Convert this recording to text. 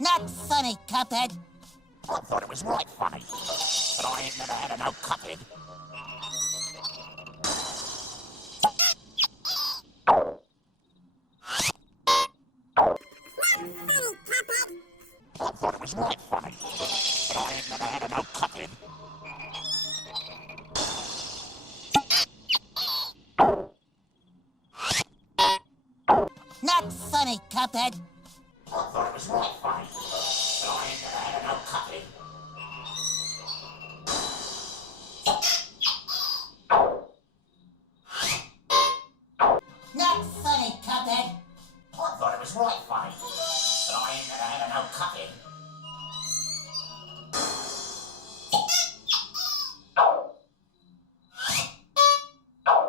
Not funny, Cuphead. I thought it was right funny, but I ain't never had a no Cuphead. I thought it was right funny, but I ain't never had a no Cuphead. Not funny, Cuphead. I thought it was right funny, but I ain't never had a no Cuphead. Not funny, Cuphead. I thought it was right funny, but I ain't never had a no Cuphead.